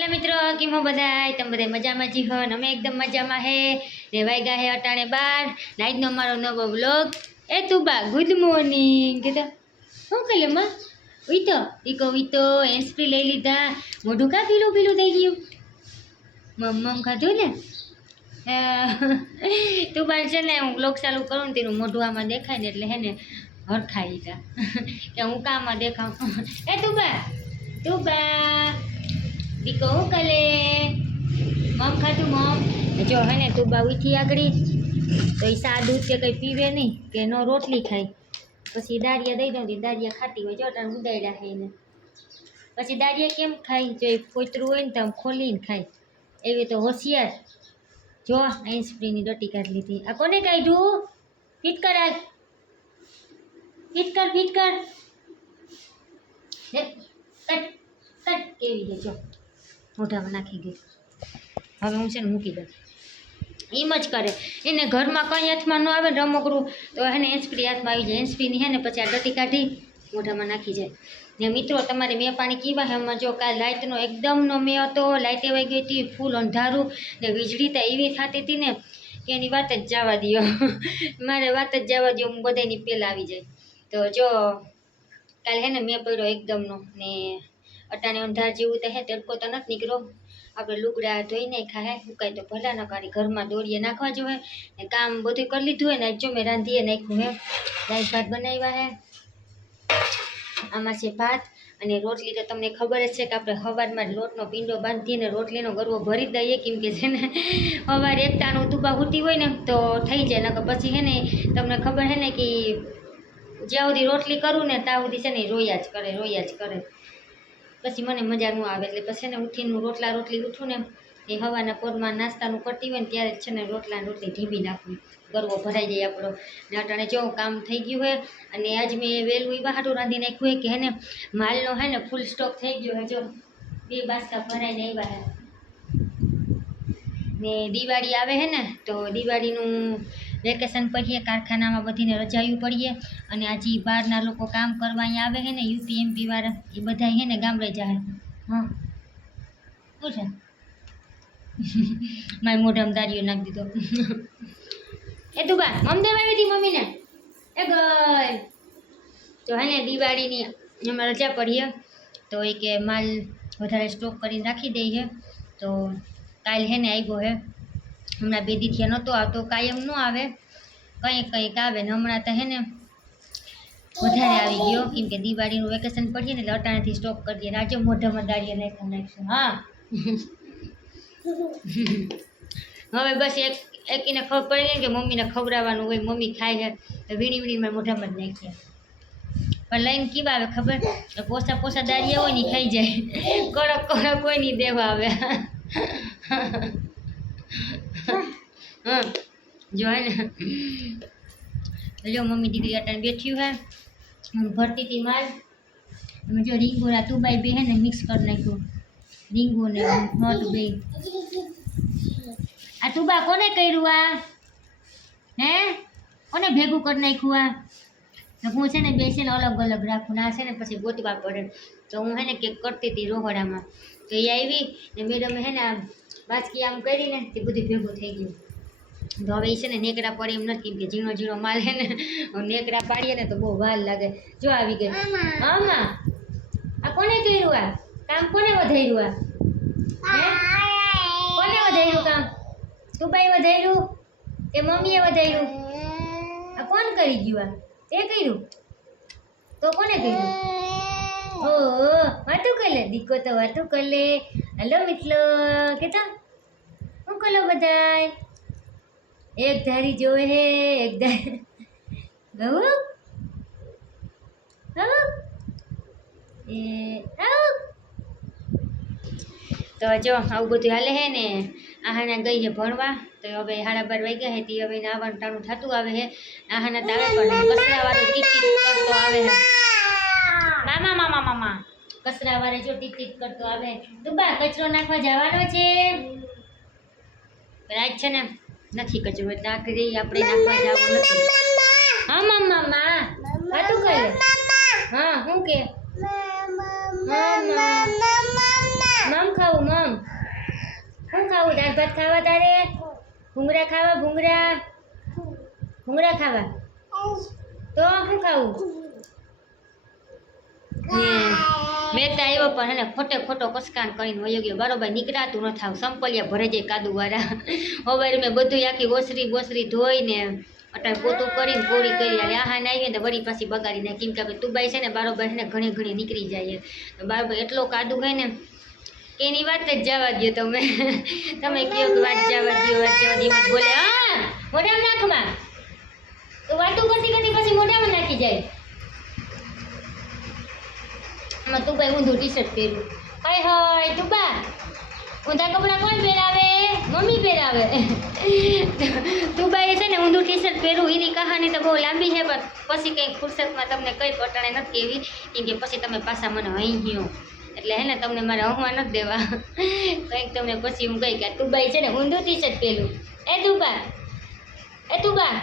Hello मित्रों केम हो बधाय तम बधाय मजा में जी हो अमे एकदम मजा में है रेवाई गया है अटाणे बार नाइट नो मारो नवो व्लॉग ए तू बा गुड मॉर्निंग के तो શું કરે માં ઈતો હેન્ડ ફ્રી લઈ લીધા મોઢું કા પીલું પીલું થઈ ગયું મમ ખાધું ને તું બાર છે ને હું વ્લોગ ચાલુ કરું ને તેનું મોઢું આમાં દેખાય ને એટલે હે ને હરખાઈ જા કે હું કામમાં દેખાઉં એ તું બા દીકો હું કલે મમ ખાધું મમ જો હે ને તું બા ઉઠી આગળી તો એ સા દૂધ કે કંઈ પીવે નહીં કે નો રોટલી ખાય પછી દાળિયા દઈ દઉં દાળિયા ખાતી હોય જો તારે ઉડાડ્યા ખાઈને પછી દાળિયા કેમ ખાય જો કોતરું હોય ને તો આમ ખોલીને ખાય એવી તો હોશિયાર જો આઈસ ફ્રીની રોટી કાઢી લીધી આ કોને કાઢ્યું ફિટ કર હાલ ફિટ કર કટ કેવી છે જો મોઢામાં નાખી ગઈ હવે હું છે ને મૂકી દઉં એમ જ કરે એને ઘરમાં કંઈ હાથમાં ન આવે ને રમકડું તો એને હેન્સફ્રી હાથમાં આવી જાય હેન્સફ્રીની હે ને પછી આ ડટી કાઢી મોઢામાં નાખી જાય ને મિત્રો તમારે મેં પાણી કીવા હે એમાં જો કાલ લાઇટનો એકદમનો મેં હતો લાઇટ એવાઈ ગઈ હતી ફૂલ અંધારું ને વીજળી તો એવી થતી હતી ને કે એની વાત જ જવા દો મારે વાત જ જવા દો હું બધાની પહેલાં આવી જાય તો જો કાલે હે ને મેં પડ્યો એકદમનો ને અટાણે અંધાર જેવું તો હે તડકો તો નથી નીકળ્યો આપણે લુગડા ધોઈ નાખ્યા હે સુકાય તો ભલા ન કાઢી ઘરમાં દોરીએ નાખવા જોઈએ ને કામ બધું કરી લીધું હોય ને જો મેં રાંધીએ નાખ્યું હે દાળ ભાત બનાવ્યા હે આમાં છે ભાત અને રોટલી તો તમને ખબર જ છે કે આપણે સવારમાં લોટનો પીંડો બાંધીને રોટલીનો ગરવો ભરી જ દઈએ કેમ કે છે ને સવારે એકટાનું તુબા હુતી હોય ને તો થઈ જાય નકર પછી હે ને તમને ખબર હે ને કે જ્યાં સુધી રોટલી કરું ને ત્યાં સુધી છે ને રોયા જ કરે પછી મને મજા ન આવે એટલે પછી ને ઉઠીને રોટલી ઉઠું ને એ હવાના પોરમાં નાસ્તાનું કરતી હોય ને ત્યારે છે ને રોટલી ઢીબી નાખવી ગરવો ભરાઈ જાય આપણો ને અટાણે જો કામ થઈ ગયું હોય અને આજ મેં વહેલું એ બહાટું રાંધી નાખ્યું હોય કે હે ને માલનો હે ને ફૂલ સ્ટોક થઈ ગયો હોય જો 2 બાસકા ભરાઈને આવ્યા હે ને દિવાળી આવે હે ને તો દિવાળીનું વેકેશન પડીએ કારખાનામાં બધીને રજાયું પડીએ અને આજે બહારના લોકો કામ કરવા અહીંયા આવે છે ને યુપી એમપી વાળા એ બધા હે ને ગામડે જાય હા શું છે મારી મોઢામાં દાળીઓ નાખી દીધો એ તું બા મમ દેવાવી હતી મમ્મીને એ ગઈ તો હે ને દિવાળીની એમાં રજા પડીએ તો એ કે માલ વધારે સ્ટોક કરીને રાખી દઈએ તો કાલ હે ને આવ્યો હે હમણાં 2 દીથી નહોતો આવતો કાયમ ન આવે કંઈક આવે ને હમણાં તો હે ને વધારે આવી ગયો કેમ કે દિવાળીનું વેકેશન પડીએ ને એટલે અટાણેથી સ્ટોક કરી દઈએ આજે મોઢામાં દાળીએ નાખીશું હા હવે બસ એકને ખબર પડી ને કે મમ્મીને ખવડાવવાનું હોય મમ્મી ખાય છે તો વીણીમાં મોઢામાં જ નાખીએ પણ લઈને કેવા આવે ખબર પોસા દાળિયા હોય ને ખાઈ જાય કડક કોઈ નહીં દેવા આવે હા જો હે ને જો મમ્મી દીકરી અટાણે બેઠી હે હું ભરતી હતી માલ અમે જો રીંગોરા તુબાઈ બે હે ને મિક્સ કરી નાખ્યું રીંગો ને નોટ બે આ તુબા કોને કર્યું આ હે કોને ભેગું કરી નાખ્યું આ હું છે ને બે છે ને અલગ રાખું ના છે ને પછી ગોતવા પડે તો હું હે ને કેક કરતી હતી રોહડામાં તો એ આવી ને મેડમે હે ને આમ બાચકી આમ કરીને તે બધું ભેગું થઈ ગયું તો હવે એ છે ને નેકડા પડે એમ નથી કે ઝીણો માલ હે ને નેકડા પાડીએ ને તો બહુ વાર લાગે જો આવી ગઈ આમાં આ કોને કર્યું આ કામ કોને વધાર્યું કોને વધાર્યું કામ તુબાઈ વધાર્યું કે મમ્મીએ વધાર્યું આ કોણ કરી ગયું આ તે કર્યું તો કોને કર્યું ઓ વાતું કરી લે દીકો તો વાતું કરી લે હલો મિત્રો કેતા શું કરો બધાય એક ધારી જોવે હે એક ધારી ગૌ તો જો આવું બધું હાલે હે ને આહાના ગઈ છે ભણવા તો હવે 12:30 વાગ્યા હે તે હવે આવવાનું ટાણું થતું આવે હે આહાના તાવે પણ કચરાવાળો ટીટ કરતો આવે હે મામા કચરાવાળે જો ટીટ કરતો આવે તો બા કચરો નાખવા જવાનો છે આજ છે ને નથી કચરો એટલે આખરે આપણે નાખવા જવું નથી હા મમ્મા વાતું કરે હા શું કે મમ ખાવું મમ ખાવું? દાળ ભાત ખાવા તારે? ભૂંગળા ખાવા? ભૂંગળા ખાવા? તો શું ખાવું? મેં તો આવ્યો પણ એને ખોટો કસકાન કરીને વયો ગયો. બરોબર નીકળાતું ન થાવ, સંપલિયા ભરે જાય કાદુવાળા. હવે મેં બધું આખી ઓસરી ધોઈને અટાણ પોતું કરીને કોળી કરી આલે. આહાને આવીને તો વળી પાછી બગાડી નાખી. કેમ કે તું બાઈ છે ને બરોબર છે ને ઘણી નીકળી જાય. બરોબર એટલો કાદુ હોય ને કે એની વાત જ જવા દો. તમે કહો કે વાત જવા દો બોલે. હા મોઢામાં નાખમાં તો વાતું કરતી પછી મોઢામાં નાખી જાય. આમાં તું ભાઈ ઊંધું ટી શર્ટ પહેર્યું. હાય તું બા ઊંધા કપડાં કોણ પહેરાવે? મમ્મી પહેરાવે. તું બાઈ છે ને ઊંધું ટી શર્ટ પહેરું. એની કહાની તો બહુ લાંબી છે પણ પછી કંઈક ફુરસતમાં તમને કઈ પટાણે નથી કેવી. કેમ કે પછી તમે પાછા મને અહીં ગયો એટલે હે ને તમને મારે હવા નથી દેવા. કંઈક તમને પછી હું કહી કે તું બાઈ છે ને ઊંધું ટી શર્ટ પહેરું. એ તું બા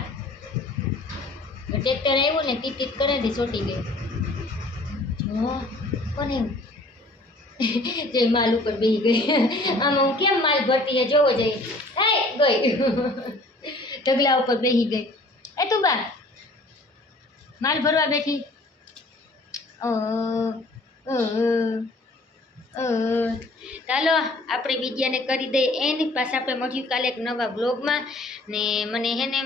ટ્રેક્ટર આવ્યું ને ટીટ કરેથી ચોટી ગઈ. જો કોને જે માલ ઉપર બેસી ગઈ. આમાં હું કેમ માલ ભરતી છે જોવો જઈએ. ગઈ ઢગલા ઉપર બેસી ગઈ. એ તું બા માલ ભરવા બેઠી. ચાલો આપણે બીજાને કરી દઈએ એની પાસે. આપણે મળ્યું કાલે એક નવા બ્લોગમાં. ને મને હે ને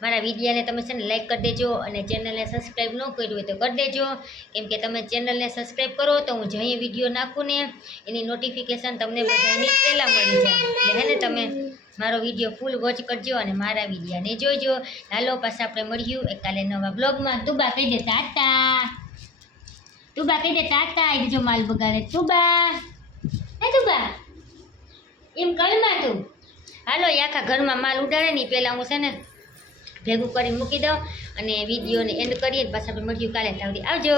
મારા વિડીયાને તમે છે ને લાઈક કરી દેજો અને ચેનલને સબસ્ક્રાઈબ ન કર્યું હોય તો કરી દેજો. કેમ કે તમે ચેનલને સબસ્ક્રાઈબ કરો તો હું જઈએ વિડીયો નાખું ને એની નોટિફિકેશન તમને બધાની પહેલાં મળી જાય. એટલે હે ને તમે મારો વિડીયો ફૂલ વોચ કરજો અને મારા વિડીયાને જોજો. હાલો પાછા આપણે મળ્યું એક કાલે નવા બ્લોગમાં. તું બા કહી દે ટાટા. એ જો માલ બગાડે. તું બા એમ કરમાં તું. હાલો આખા ઘરમાં માલ ઉડાડે ને પહેલાં હું છે ને ભેગું કરીને મૂકી દઉં અને વિડીયોને એન્ડ કરીએ. પાછા આપણે મળ્યું કાલે. આવજો.